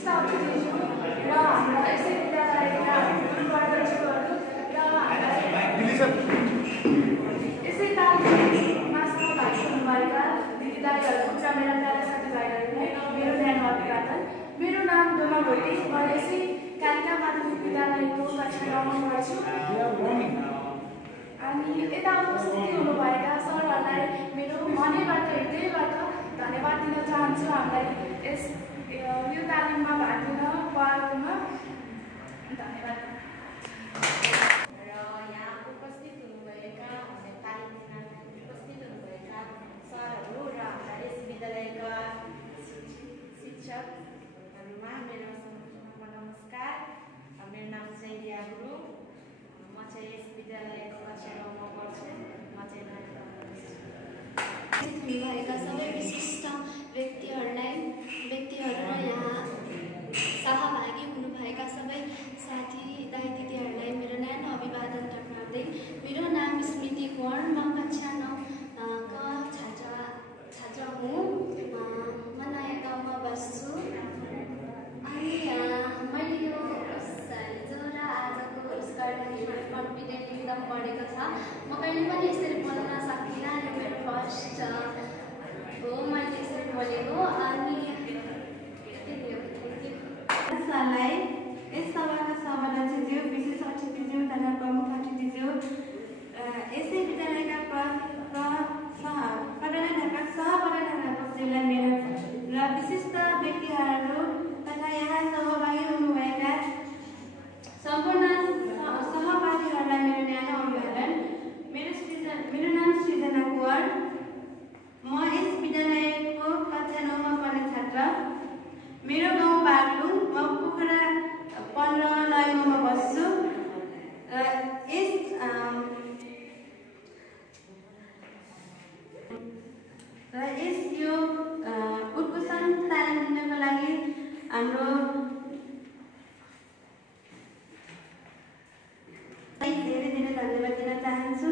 विशिष्ट अतिथिज्यू र हाम्रा यसै विद्यालयका गुरुवर्गज्यूहरू र यसै तालिममा सहभागी हुनुभएका दिदीदाईहरूको र मेरा प्यारा साथीभाइहरूलाई मेरो न्यानो अभिवादन। मेरो नाम डोमा भोटे, म यसै कालिका माध्यमिक विद्यालयको कक्षा 9 मा पढ्छु। अनि यता उपस्थित हुनुभएका सरहरूलाई मेरो मनैबाट हृदयबाट धन्यवाद दिन चाहन्छु हामीलाई यो तालिममा भाग लिन पाएकोमा। धन्यवाद। र यहाँ उपस्थित हुनुभएका तालिममा उपस्थित हुनुभएका सरहरू र हाम्रा यस विद्यालयका शिक्षकहरूमा मेरो नमस्कार। मेरो नाम चाहिँ रिया गुरुङ, म चाहिँ यस विद्यालयको कक्षा 9 मा पढ्छु। म चाहिँ भएका सबै विशिष्ट व्यक्तिहरू र यहाँ सहभागी हुनुभएका सबै साथी दाइ दिदीहरूलाई मेरो न्यानो अभिवादन टक्राउँदै, मेरो नाम स्मृति कुँवर, म कक्षा 9 का छात्र हुँ। म नयाँ गाउँमा बस्छु। अनि मैले यो हिजो र आजको गर्दाखेरि कन्फिडेन्ट एकदम बढेको छ। म कहिले पनि यसरी बोल्न सक्दिनँ, यो मेरो फर्स्ट हो मैले यसरी बोलेको। अनि सरलाई, यस सभाका सभाध्यक्षज्यू, विशेष अतिथिज्यू तथा प्रमुख अतिथिज्यू, यसै विद्यालयका सहप्रबन्धकज्यूलाई मेरो र विशिष्ट व्यक्तिहरू तथा यहाँ सहभागी हुनुभएका सम्पूर्ण सहपाठीहरूलाई मेरो न्यानो अभिवादन। मेरो नाम सृजना कुँवर, म यस विद्यालयको कक्षा 9 मा पढ्ने छात्र। मेरो गाउँ बागलुङ, म पोखरा 15 नयमा बस्छु। यस यो उत्कृष्ट तालिम दिनको लागि हाम्रो धेरै धन्यवाद दिन चाहन्छु।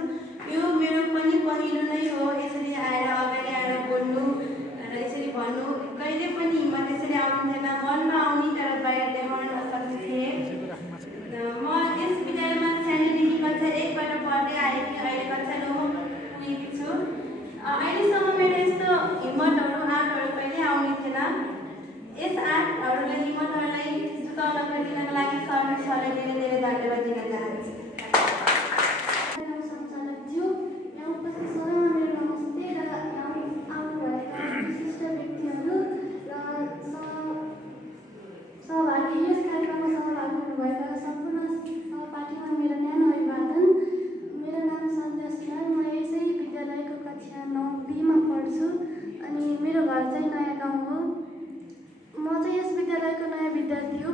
यो मेरो पनि पहिलो नै हो यसरी आएर अगाडि आएर बोल्नु र यसरी भन्नु। कहिले पनि हिम्मत यसरी आउँथेन, मनमा आउने तर बाहिर देखाउन नसक्थेँ। म यस विद्यालयमा सानैदेखि कक्षा 1 बाट पढ्दै आएकी, अहिले कक्षा 9 मा पुगेकी छु। अहिलेसम्म मेरो यस्तो हिम्मतहरू आँटहरू कहिले आउने थिएन। यस आँटहरूलाई हिम्मतहरूलाई जुटाउन दिनको लागि सरलाई धेरै धन्यवाद दिन चाहन्छु।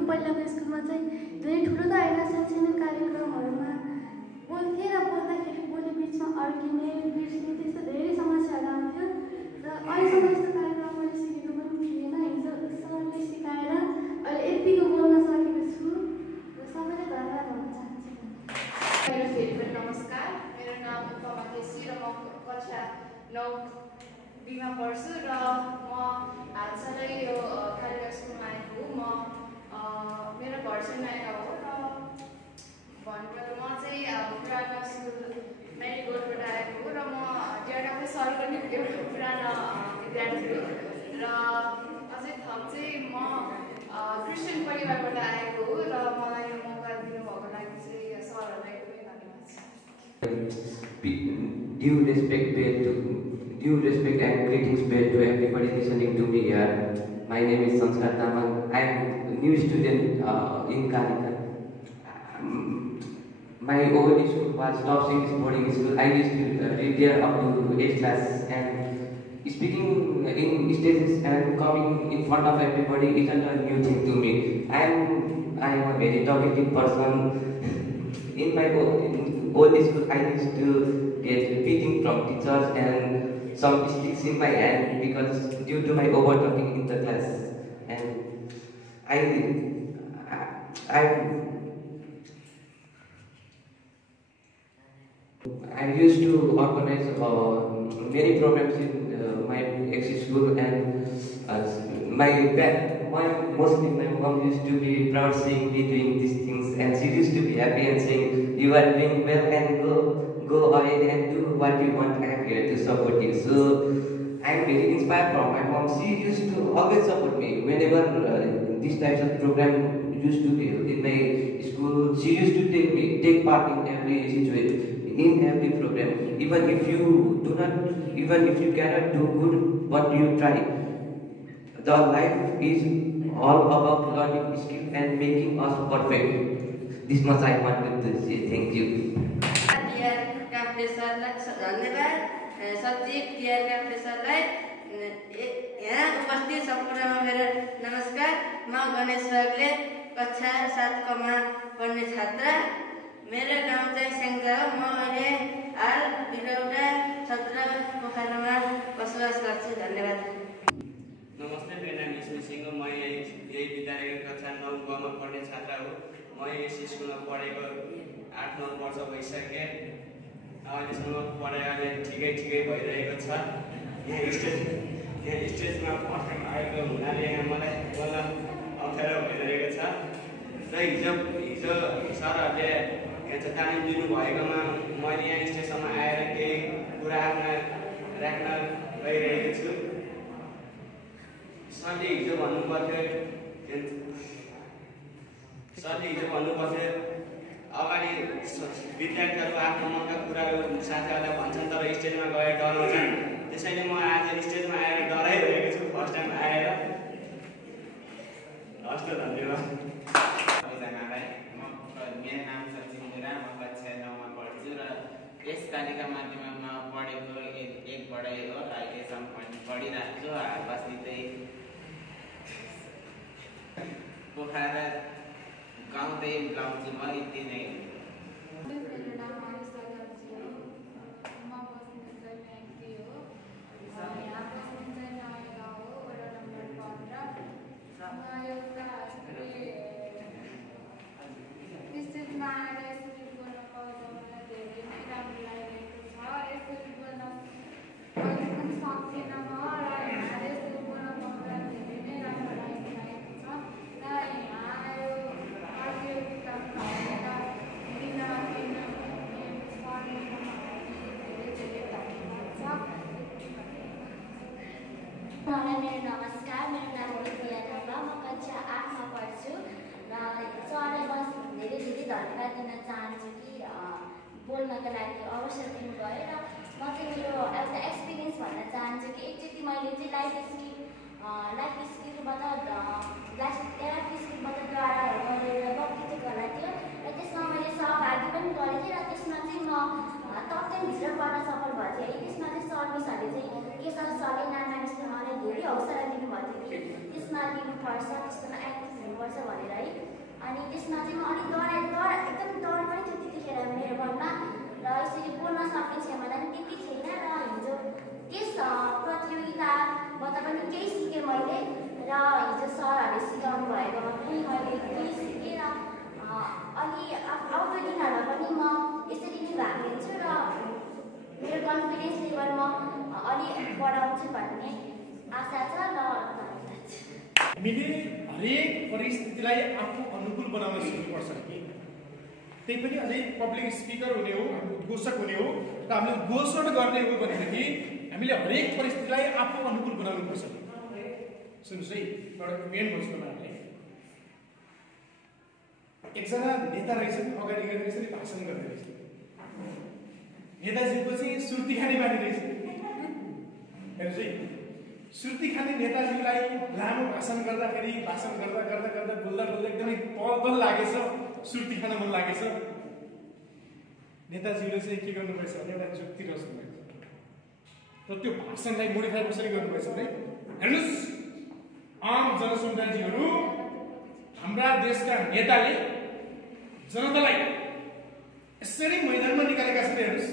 पहिलाको स्कुलमा चाहिँ धेरै ठुलो त होइन, सानसानो कार्यक्रमहरूमा बोल्थेँ र बोल्दाखेरि बोली बिचमा अड्किने बिर्सिने त्यस्तो धेरै समस्याहरू आउँथ्यो। र अहिलेसम्म यस्तो कार्यक्रम मैले सिकेको पनि थिएन। हिजो सरले सिकाएर अहिले यतिको बोल्न सकेको छु र सबैलाई धन्यवाद भन्न चाहन्छु। मेरो फेरि पनि नमस्कार। मेरो नाम उपमा केसी र म कक्षा 9 बीमा पढ्छु र म हालसालै यो कालिका स्कुलमा आएको हो। मेरो घर चाहिँ नयाँ हो र भन्नुपर्दा म चाहिँ पुरानो स्कुल मेरीगोल्डबाट आएको हो र म डेढाकै सरको नि एउटा पुरानो विद्यार्थी हो। र अझै थप चाहिँ म क्रिस्चियन परिवारबाट आएको हो र मलाई यो मौका दिनुभएको लागि चाहिँ सरहरूलाई पनि धन्यवाद छ। Due respect and greetings paid to everybody listening to me here. My name is Sanskar Tamang. I am a new student in Kalika. My old school was Top English boarding school. I used to read there up to 8th class, and speaking in stages and coming in front of everybody isn't a new thing to me. I am a very talkative person. In my old school, I used to get beating from teachers and some sticks in my hand because due to my over talking in the class. And I used to organize many programs in my ex school, and mostly my mom used to be proud seeing me doing these things, and she used to be happy and saying, "You are doing well, and go ahead and do what you want. I am here to support you." So I am very inspired from my mom. She used to always support me whenever these types of program used to be in my school. She used to take part in every situation, in every program. Even if you cannot do good, but you try. The life is all about learning skill and making us perfect. This much I wanted to say. Thank you. Dear Kafle सरलाई धन्यवाद। सचिव dear Kafle सरलाई यहाँ उपस्थित सम्पूर्णमा मेरो नमस्कार। म गणेश बाबुले कक्षा 7 कमा पढ्ने छात्र। मेरो गाउँ चाहिँ स्याङ्जा हो। म अहिले हाल बिरौटा 17 पोखरामा बसोबास गर्छु। धन्यवाद। नमस्ते, मेरो नाम ईश्वर सिंह हो। म यही विद्यालयको कक्षा 9 मा पढ्ने छात्र हो। म यस स्कुलमा पढेको 8-9 वर्ष भइसके। अहिलेसम्म पढाइ ठिकै भइरहेको छ। यहाँ स्टेजमा फर्स्ट टाइम आएको हुनाले यहाँ मलाई बोल्न अप्ठ्यारो भइरहेको छ। र हिजो सरहरूले यहाँ तालिम दिनुभएकोमा मैले यहाँ स्टेजसम्म आएर केही कुरा राख्न गइरहेको छु। सरले हिजो भन्नुपर्थ्यो अगाडि विद्यार्थीहरू आफ्नो मनका कुराहरू साथीहरूलाई भन्छन् तर स्टेजमा गएर डराउँछन्। त्यसैले म आज स्टेजमा आएर डराइरहेको छु फर्स्ट टाइम आएर। हस् त, धन्यवाद। सबैजनालाई मेरो नाम सचिन मेरा, म कक्षा 9 मा पढ्छु र यस कार्यका माध्यममा पढेको एक पढाइ हो। अहिलेसम्म पढिरहेको छु। हालपछि चाहिँ पोखरा गाउँ चाहिँ लाउँछु। म यति नै हो। मेरो नाम अनिसा दर्जी हो। म बस्ने चाहिँ म्याग्दी हो। यहाँ बस्ने चाहिँ नयाँ गाउँ हो, वडा नम्बर 15। म एउटा स्टेजमा आएर यसरी बोल्न पाउँदा मलाई धेरै नै राम्रो लागिरहेको छ। यसरी बोल्न कहिले पनि सक्दिनँ म, र यहाँ यसरी बोल्न पाउँदा धेरै नै राम्रो लागिरहेको छ। र यहाँ आयो प्रतियोगितामा आएर दिन मलाई मेरो नमस्कार। मेरो नाम विद्या थापा। म कक्षा 8 मा पढ्छु र सरलाई धेरै धन्यवाद दिन चाहन्छु कि बोल्नको लागि अवसर दिनुभयो। र म चाहिँ मेरो एउटा एक्सपिरियन्स भन्न चाहन्छु कि एकचोटि मैले चाहिँ लाइफ स्किलबाट द्वाराहरू गरेर वक्तृत्व गराएको थियो र त्यसमा मैले सहभागी पनि गरेको थिएँ। र त्यसमा चाहिँ म टप 10 भित्र पढ्न सफल भएको थिएँ। त्यसमा चाहिँ सर मिसहरूले चाहिँ केशव सरले नाना मिसले मलाई धेरै हौसला दिनुभएको थियो कि त्यसमा लिनुपर्छ, त्यसमा एक्टिभ हुनुपर्छ भनेर है। अनि त्यसमा चाहिँ म अलिक एकदम डर पनि थियो त्यतिखेर मेरो मनमा, र यसरी बोल्न सक्ने क्षमता पनि त्यति थिएन। र हिजो त्यस प्रतियोगिताबाट पनि केही सिकेँ मैले, र हिजो सरहरूले सिकाउनु भएकोमा पनि मैले केही सिकेँ। र अलि आउँदो दिनहरूमा पनि म यसरी नै भाग लिन्छु र मेरो कन्फिडेन्स लेभल म अलि बढाउँछु भन्ने आशा छ। र हामीले हरेक परिस्थितिलाई आफू अनुकूल बनाउन सिक्नुपर्छ कि त्यही पनि अझै पब्लिक स्पिकर हुने हो, उद्घोषक हुने हो, र हामीले उद्घोषण गर्ने हो भनेदेखि हामीले हरेक परिस्थितिलाई आफू अनुकूल बनाउनुपर्छ। सुन्नुहोस् है, एउटा मेन भन्छु तपाईँहरूले। एकजना नेता रहेछन्, अगाडि गएर यसरी भाषण गर्दै रहेछ। नेताजीको चाहिँ सुर्ती खाने बानी रहेछ। हेर्नुहोस् है, सुर्ती खाने नेताजीलाई लामो भाषण गर्दा बोल्दा एकदमै तल लागेछ, सुर्ती खान मन लागेछ। नेताजीले चाहिँ के गर्नुपर्छ भने एउटा जुक्ति रच्नुभएछ र त्यो भाषणलाई मोडिफाई कसरी गर्नुपर्छ भने, हेर्नुहोस् आम जनसमुदायजीहरू, हाम्रा देशका नेताले जनतालाई यसरी मैदानमा निकालेका छन्। हेर्नुहोस्,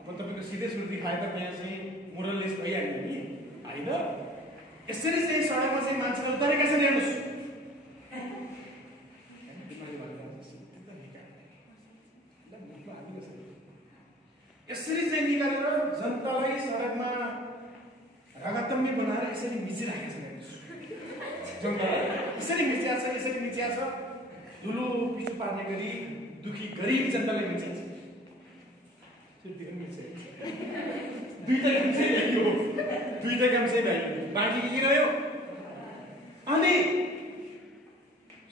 अब तपाईँको सिधै सुर्ती खाएर त्यहाँ चाहिँ मोरललेस भइहाल्यो नि होइन। यसरी चाहिँ सडकमा चाहिँ मान्छेहरू तरेका छन्। हेर्नुहोस्, यसरी चाहिँ निकालेर जनतालाई सडकमा रगतम्य बनाएर यसरी मिचेर जनतालाई यसरी मिच्या छ धुलो पिछु पार्ने गरी दुखी गरिब जनतालाई मिच्या छ दुईटा काम चाहिँ भ्याइयो बाँकी के रह्यो अनि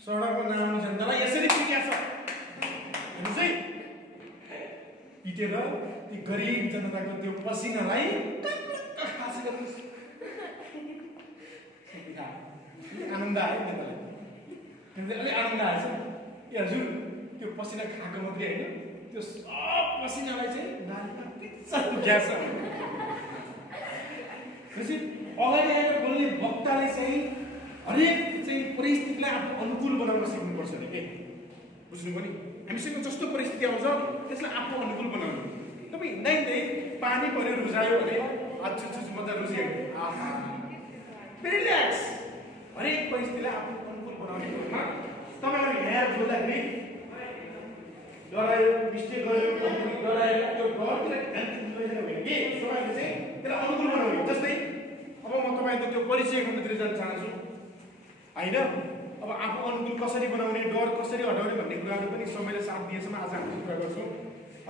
सडकमा नआउने जनतालाई यसरी पिट्या छ हेर्नु चाहिँ पिटेर ती गरिब जनताको त्यो पसिनालाई खास गर्नुहोस् आनन्द आयो नेतालाई अलि आनन्द आएछ ए हजुर त्यो पसिना खाएको मात्रै होइन त्यो सब पसिनालाई चाहिँ नानीमा पिच्चा दुख्या छ अगाडि आएर बोल्ने वक्ताले चाहिँ हरेक चाहिँ परिस्थितिलाई आफू अनुकूल बनाउन सक्नुपर्छ नि के बुझ्नु पनि हामीसँग जस्तो परिस्थिति आउँछ त्यसलाई आफू अनुकूल बनाउनु तपाईँ हिँड्दै पानी पऱ्यो रुजायो भने आचुचुच मजा रुजियो आहा भेरी रिल्याक्स हरेक परिस्थितिलाई आफू अनुकूल बनाउने क्रममा तपाईँहरू यहाँ बोल्दाखेरि डरायो मिस्टेक गर्यो डरायो त्यो डरतिर ध्यान दिनुभएन भने के तपाईँहरूले चाहिँ त्यसलाई अनुकूल बनाउने जस्तै अब म तपाईँको त्यो परिचय गर्नतिर जान चाहन्छु होइन अब आफू अनुकूल कसरी बनाउने डर कसरी हटाउने भन्ने कुराहरू पनि समयले साथ दिएसम्म आज हामी कुरा गर्छौँ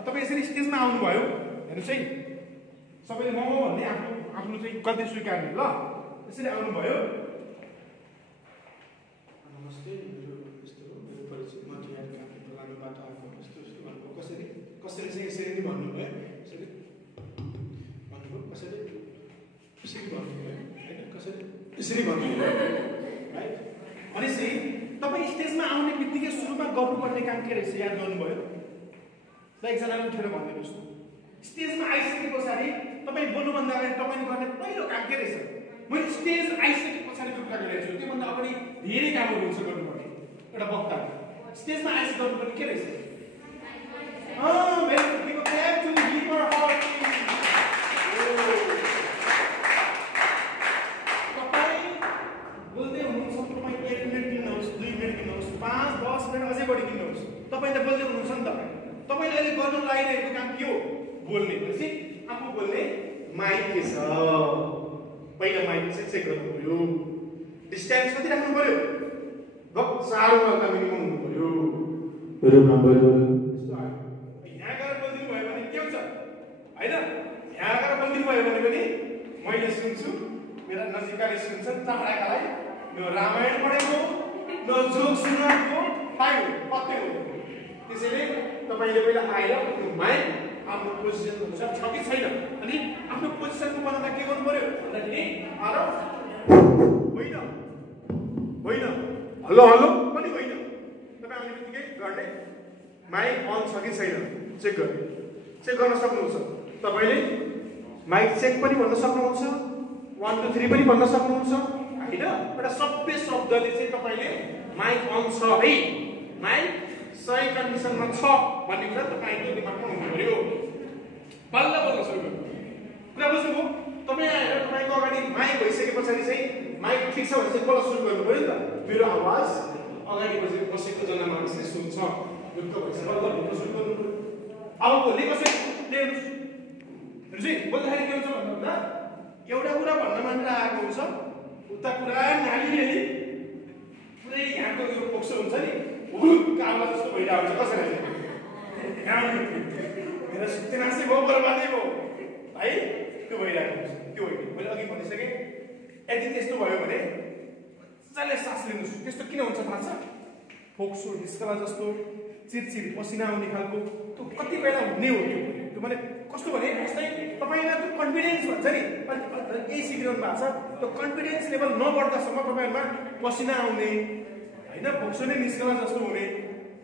तपाईँ यसरी स्टेजमा आउनुभयो हेर्नुहोस् है सबैले म भन्ने आफ्नो चाहिँ गल्ती स्वीकार्ने ल यसरी आउनुभयो नमस्ते मेरो परिचय म यहाँ काठमाडौँबाट आएको यस्तो भन्नुभयो कसरी चाहिँ यसरी नै भन्नुभयो यसरी भन्नुभयो कसरी भन्नुभयो होइन कसरी यसरी भन्नुभयो है अनि चाहिँ तपाईँ स्टेजमा आउने बित्तिकै सुरुमा गर्नुपर्ने काम के रहेछ याद गर्नुभयो ल एकजनाले उठेर भनिदिनुहोस् न स्टेजमा आइसके पछाडि तपाईँ बोल्नुभन्दा अगाडि तपाईँले गर्ने पहिलो काम के रहेछ मैले स्टेज आइसके पछाडिको कुरा गरिरहेको छु त्योभन्दा अगाडि धेरै कामहरू हुन्छ गर्नुपर्ने एउटा वक्ता स्टेजमा आइसके गर्नुपर्ने के रहेछ तपाईँ बोल्दै हुनुहुन्छ तपाईँ 1 मिनट किन्नुहोस् 2 मिनट किन्नुहोस् 5-10 मिनट अझै बढी किन्नुहोस् तपाईँले बोल्दै हुनुहुन्छ नि त तपाईँले अहिले गर्नु लागिरहेको काम के हो बोल्ने भनेपछि आफू बोल्ने माइक के छ पहिला माइक चेक गर्नु पर्यो डिस्टेन्स कति राख्नु पर्यो 4 वटा मिनिमम हुनु पर्यो मेरो नम्बर यहाँ गएर बोलिदिनु भयो भने के हुन्छ होइन यहाँ गएर बोलिदिनु भयो भने पनि मैले सुन्छु मेरा नजिककाले सुन्छन् टाढाकालाई न रामायण पढेको न जोक सुनाएको पायो पत्ते हो त्यसैले तपाईँले पहिला आएर त्यो माइक आफ्नो पोजिसन अनुसार छ कि छैन अनि आफ्नो पोजिसनको बनाउँदा के गर्नु पर्यो भन्दाखेरि होइन हल्लो पनि होइन तपाईँ आउने बित्तिकै गर्ने माइक अन छ कि छैन चेक गर्न सक्नुहुन्छ तपाईँले माइक चेक पनि भन्न सक्नुहुन्छ 1 2 3 पनि भन्न सक्नुहुन्छ होइन एउटा सबै शब्दले चाहिँ तपाईँले माइक अन छ है माइक सही कन्डिसनमा छ भन्ने कुरा तपाईँको दिमागमा हुनु पर्यो बल्ल बोल्न सुरु गर्नु कुरा बुझ्नुभयो तपाईँ आएर तपाईँको अगाडि माइक भइसके पछाडि चाहिँ माइक ठिक छ भने चाहिँ बोल्न सुरु गर्नु पर्यो नि त मेरो आवाज अगाडि बसेको जना मानिसले सुन्छ ढुक्क भइसक्यो बल्ल बोल्न सुरु गर्नु पर्यो अब बोल्ने कसरी हेर्नुहोस् है बोल्दाखेरि के हुन्छ भन्दा एउटा कुरा भन्न मानेर आएको हुन्छ उता पुरा नालीले पुरै यहाँको यो फोक्सो हुन्छ नि काममा जस्तो भइरहेको हुन्छ कसरी मेरो सित्तेनासै भयो बर्बादै भयो है त्यो भइरहेको हुन्छ त्यो होइन मैले अघि भनिसकेँ यदि त्यस्तो भयो भने मजाले सास लिनुहोस् त्यस्तो किन हुन्छ थाहा छ फोक्सो हिस्कला जस्तो चिरचिर पसिना आउने खालको त्यो कति बेला हुने हो त्यो भने कस्तो भने जस्तै तपाईँलाई त्यो कन्फिडेन्स भन्छ नि केही सिकिरहनु भएको छ त्यो कन्फिडेन्स लेभल नबढ्दासम्म तपाईँहरूमा पसिना आउने होइन फोक्सो नै निस्कला जस्तो हुने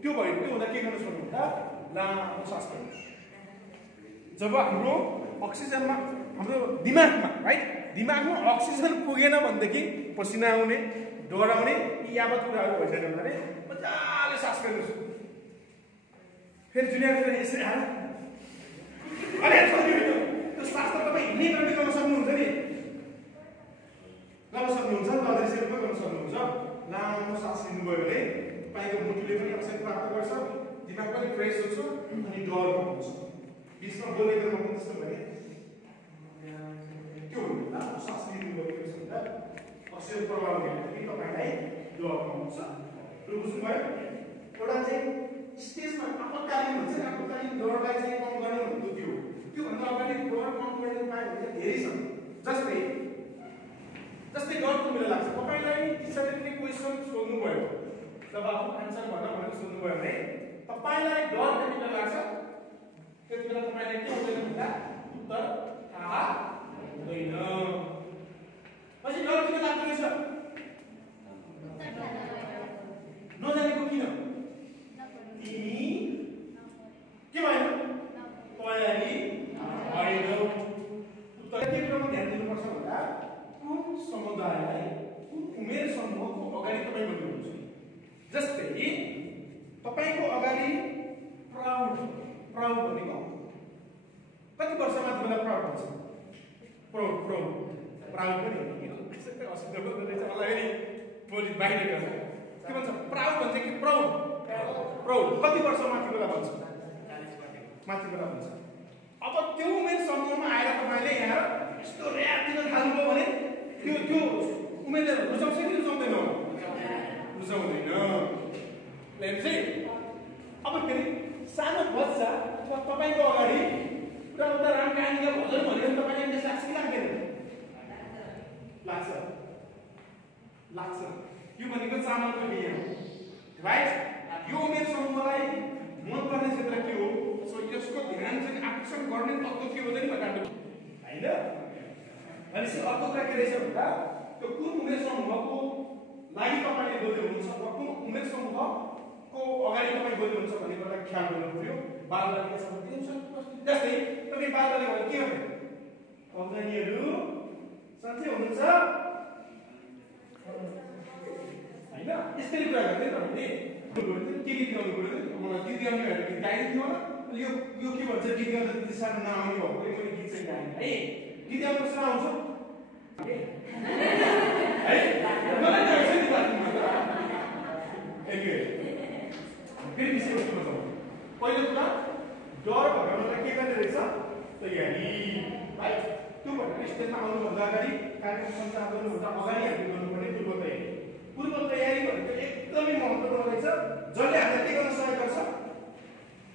त्यो भयो त्यो हुँदा के गर्नुहोस् भन्दा लामो सास गर्नुहोस् जब हाम्रो अक्सिजनमा हाम्रो दिमागमा राइट दिमागमा अक्सिजन पुगेन भनेदेखि पसिना आउने डराउने यी यावत कुराहरू भइसक्यो भने मजाले सास गर्नुहोस् फेरि जुनियर यसरी हाल अरे त्यो सास त तपाईँ हिँड्ने गर्न सक्नुहुन्छ नि गर्न सक्नुहुन्छ अदृश्य रूपमा गर्न सक्नुहुन्छ लामो सास लिनुभयो भने तपाईँको मुटुले पनि अक्सिजन प्राप्त गर्छ दिमाग पनि फ्रेस हुन्छ अनि डर हुन्छ बिचमा बोल्ने क्रममा पनि त्यस्तो भने त्यो लामो सास लिनुभयो अक्सिजन प्रभाव हेर्दाखेरि तपाईँलाई डर आउँछ। र बुझ्नुभयो? एउटा चाहिँ स्टेजमा आपतकालीन भन्छ नि, आपतकालीन डरलाई चाहिँ कम गर्ने भनेको त्योभन्दा अगाडि डर कम गर्ने उपाय भनेको धेरै छन्। जस्तै डरको मेरो लाग्छ तपाईँलाई टिचरले कुनै क्वेसन सोध्नुभयो, जब आफू आन्सर भन्न भनेर सोध्नुभयो भने तपाईँलाई डर कति बेला लाग्छ, त्यति बेला तपाईँलाई के हुँदैन भन्दा उत्तर थाहा हुँदैन। पछि डर किन लाग्दो रहेछ? नजानेको किन? तिमी के भएन? तयारी भएनौ। उत्तर के कुरामा ध्यान दिनुपर्छ भन्दा कुन समुदायलाई, कुन उमेर समूहको अगाडि तपाईँ बोल्नुहुन्छ। जस्तै तपाईँको अगाडि प्राउड भनेको कति वर्षमा तिमीलाई प्राउड भन्छ? प्राउड पनि असिद्ध बोल्दो रहेछ, मलाई बोली बाहिर गर्छ। के भन्छ? प्राउड भन्छ कि प्राउड? कति वर्षमा तिमीलाई भन्छ? 40 माथि बेला भन्छ। अब त्यो उमेर समूहमा आएर तपाईँले यहाँ यस्तो र्याप दिन थाल्नुभयो भने त्यो उमेरले रुचाउँछ कि रुचाउँदैन? रुचाउँदैन। चाहिँ अब फेरि सानो बच्चा तपाईँको अगाडि पुरा उता रामकानीका भजन भनेर तपाईँले त्यस लाग्छ कि लाग्दैन? लाग्छ। यो भनेको चामलको बिहे हो, राइट? यो उमेर समूहलाई मनपर्ने क्षेत्र के हो? सो यसको ध्यान चाहिँ आकर्षण गर्ने तत्त्व के हो त नि बताउनु होइन? भनेपछि अर्को कुरा के रहेछ भन्दा त्यो कुन उमेर समूहको लागि तपाईँले बोल्दै हुनुहुन्छ र कुन उमेर समूहको अगाडि तपाईँ बोल्दै हुनुहुन्छ भन्ने कुरा ख्याल गर्नु पर्यो। बालबालिका सम्बन्धी जस्तै तपाईँ बालबालिका भने के गर्ने? नानीहरू सन्चै हुनुहुन्छ होइन? यसरी कुरा गर्दै तपाईँले के गीत गाउनु पर्यो? मलाई गीत गाउनु गीत गाइदिन्थ्यो होला। यो के भन्छ? गीत गाउँदा त्यति साह्रो नआउने भएको मैले गीत चाहिँ गाएँ है। गीत गाउनु कस्तो आउँछ है? मलाई त आउँछ नि बाथरुममा त। फेरि विषयवस्तुमा जाउँ। पहिलो कुरा डर भगाउनलाई के गर्ने रहेछ? तयारी, राइट? त्यो भनेर स्टेजमा आउनुभन्दा अगाडि, कार्यक्रम सञ्चालन गर्नुभन्दा अगाडि हामीले गर्नुपर्ने पूर्व तयारी। पूर्व तयारी भनेको एकदमै महत्त्वपूर्ण रहेछ, जसले हामीलाई के गर्न सहयोग गर्छ?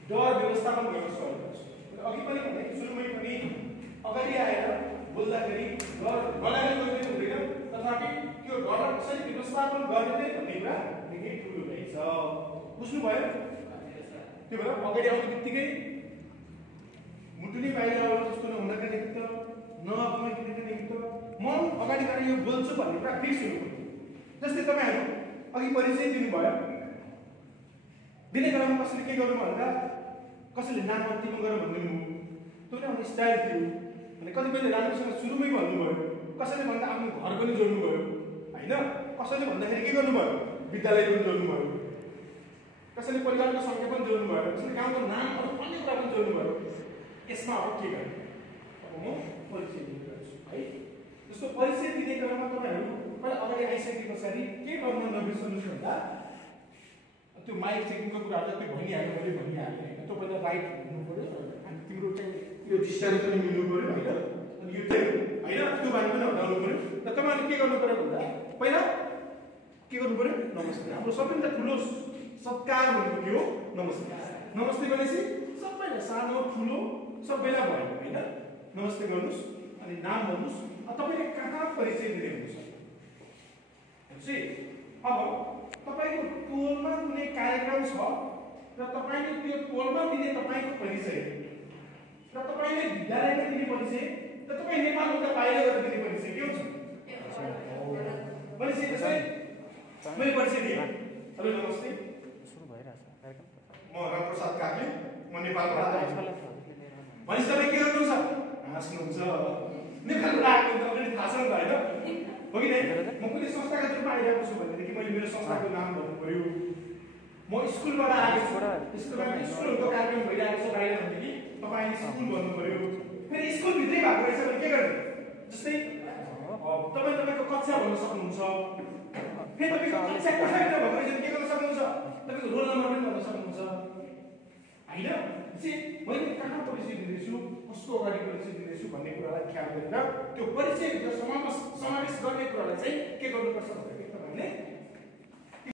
डर व्यवस्थापन गर्न सहयोग गर्छ। अघि पनि भने सुरुमै पनि अगाडि आएर बोल्दाखेरि डर गलाएर गइदिनु हुँदैन, तथापि त्यो डरलाई कसरी व्यवस्थापन गर्ने भन्ने कुरा निकै ठुलो रहेछ। बुझ्नुभयो? त्यो भएर अगाडि आउने बित्तिकै मुटुले बाहिर आउनु जस्तो नहुनका निमित्त, नआफूलाई किनेका निमित्त म अगाडि गएर यो बोल्छु भन्ने कुरा फिक्स हुनु पर्यो। जस्तै तपाईँहरू अघि परिचय दिनुभयो, दिने क्रममा कसैले के गर्नु भन्दा कसैले नाम अन्तिम गरेर भनिदिनु, त्यो एउटा स्टाइल थियो भने कतिपयले राम्रोसँग सुरुमै भन्नुभयो, कसैले भन्दा आफ्नो घर पनि जोड्नुभयो होइन? कसैले भन्दाखेरि के गर्नुभयो? विद्यालय पनि जोड्नुभयो, कसैले परिवारको सङ्ख्या पनि जोड्नुभयो, कसैले गाउँको नाम अरू अन्य कुरा पनि जोड्नुभयो। यसमा अब के गर्ने? अब म परिचय दिने गर्छु है। जस्तो परिचय दिने क्रममा तपाईँहरू पहिला अगाडि आइसके पछाडि के गर्न नबिर्सनुहोस् भन्दा त्यो माइक चेकिङको कुराहरू त्यो भनिहाल्यो, मैले भनिहालेँ होइन? त्यो पहिला राइट हुनु पऱ्यो अनि तिम्रो चाहिँ यो डिस्टेन्स पनि मिल्नु पऱ्यो होइन? अनि यो चाहिँ होइन त्यो बानी पनि हटाउनु पऱ्यो। र तपाईँहरूले के गर्नु पऱ्यो भन्दा पहिला के गर्नु पऱ्यो? नमस्ते। हाम्रो सबैभन्दा ठुलो सत्कार भनेको के हो? नमस्ते। नमस्ते भनेपछि सबैलाई सानो ठुलो सबैलाई भयो होइन? नमस्ते गर्नुहोस् अनि नाम भन्नुहोस्। तपाईँले कहाँ परिचय दिँदै हुनुहुन्छ? अब तपाईँको टोलमा कुनै कार्यक्रम छ र तपाईँले त्यो टोलमा दिने तपाईँको परिचय र तपाईँले विद्यालयमा दिने परिचय र तपाईँ नेपालभन्दा बाहिर गएर दिने परिचय के हुन्छ? परिचय जस्तै मैले परिचय दिएँ, हेलो नमस्ते, म रामप्रसाद काकी, म नेपालबाट आएको भनेपछि तपाईँ के गर्नुहुन्छ? हाँस्नुहुन्छ। नेपालबाट आएको तपाईँले थाहा छ नि त होइन? हो कि नै? म कुनै संस्थागत रूपमा आइरहेको छु भनेदेखि मैले मेरो संस्थाको नाम भन्नु पर्यो। म स्कुलबाट आएको छु, स्कुलहरूको कार्यक्रम भइरहेको छ बाहिर भनेदेखि तपाईँले स्कुल भन्नु पर्यो। फेरि स्कुलभित्रै भएको रहेछ भने के गर्ने? जस्तै तपाईँको कक्षा भन्न सक्नुहुन्छ, फेरि तपाईँको कक्षा कोठाभित्र भएको रहेछ भने के गर्न सक्नुहुन्छ? तपाईँको रोल नम्बर पनि भन्न सक्नुहुन्छ होइन मैले कहाँ परिचय दिँदैछु कसको अगाडि परिचय दिँदैछु भन्ने कुरालाई ख्याल गरेर त्यो परिचयभित्र समावेश गर्ने कुरालाई चाहिँ के गर्नुपर्छ